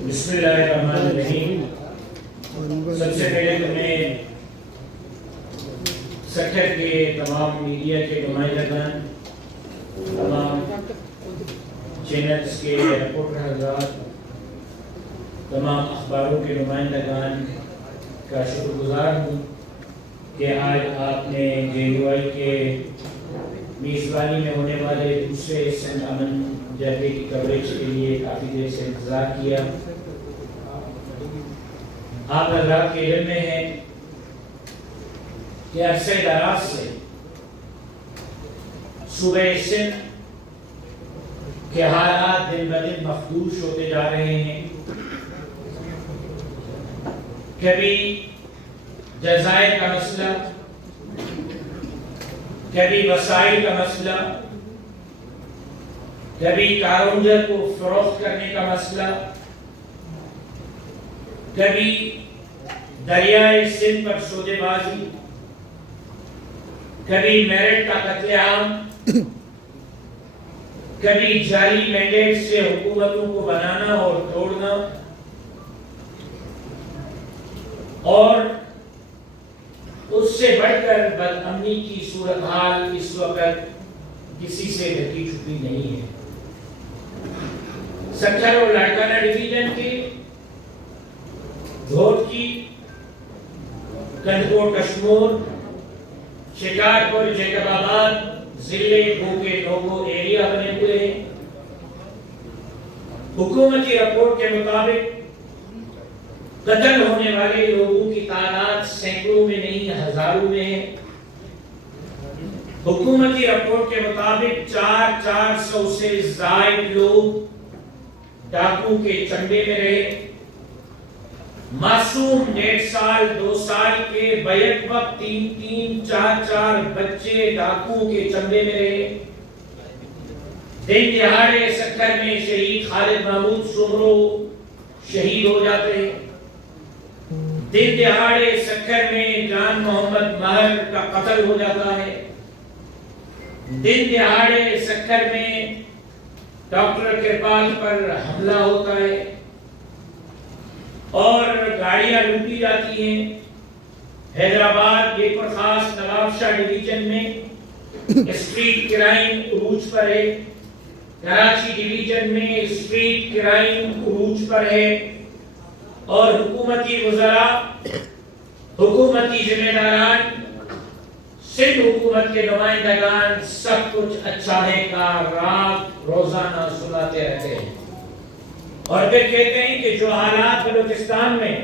بسم اللہ الرحمن الرحیم۔ سب سے پہلے تمہیں سیکٹر کے تمام میڈیا کے نمائندگان، تمام چینلز کے رپورٹر حضرات، تمام اخباروں کے نمائندگان کا شکر گزار ہوں کہ آج آپ نے JUI کے میزبانی میں ہونے والے دوسرے سندھ امن جرگے کی کوریج کے لیے کافی دیر سے انتظار کیا۔ آپ حضرات کے علم میں ہے کہ عرصہ دراز سے صوبہ سندھ کے حالات دن بدن مخدوش ہوتے جا رہے ہیں۔ کبھی جزائر کا مسئلہ، کبھی وسائل کا مسئلہ، کبھی کارونجر کو فروخت کرنے کا مسئلہ، کبھی دریائے سندھ پر سودے بازی، کبھی میرٹ کا قتل عام، کبھی جعلی مینڈیٹ سے حکومتوں کو بنانا اور توڑنا، اور اس سے بڑھ کر بد امنی کی صورتحال اس وقت کسی سے ڈھکی چھپی نہیں ہے۔ سکھر اور لاڑکانہ ڈویژن کے دھوٹکی، کندکوٹ کشمور، شکارپور، جیکب آباد ضلع بھوکے نوگو ایریا بنے ہوئے ہیں۔ حکومتی رپورٹ کے مطابق قتل ہونے والے لوگوں کی تعداد سینکڑوں میں نہیں ہزاروں میں ہے۔ حکومتی رپورٹ کے مطابق 400 سے زائد لوگ ڈاکو کے چنبے میں رہے۔ معصوم 1.5 سال 2 سال کے بیک وقت 3 4 بچے ڈاکو کے چنبے میں رہے۔ دن دہاڑے سکھر میں شہید خالد محمود سمرو شہید ہو جاتے ہیں۔ دن دہاڑے سکھر میں جان محمد مہر کا قتل ہو جاتا ہے۔ دن دہاڑے سکھر میں ڈاکٹر کرپال پر حملہ ہوتا ہے اور گاڑیاں لوٹی جاتی ہیں۔ حیدرآباد بیپر خاص نواب شاہ ڈویژن میں اسٹریٹ کرائم عروج پر ہے۔ کراچی ڈویژن میں اسٹریٹ کرائم عروج پر ہے، اور حکومتی وزراء، حکومتی ذمہ داران، سندھ حکومت کے نمائندگان سب کچھ اچھا ہے کا رات روزانہ سناتے رہتے ہیں، اور پھر کہتے ہیں کہ جو حالات بلوچستان میں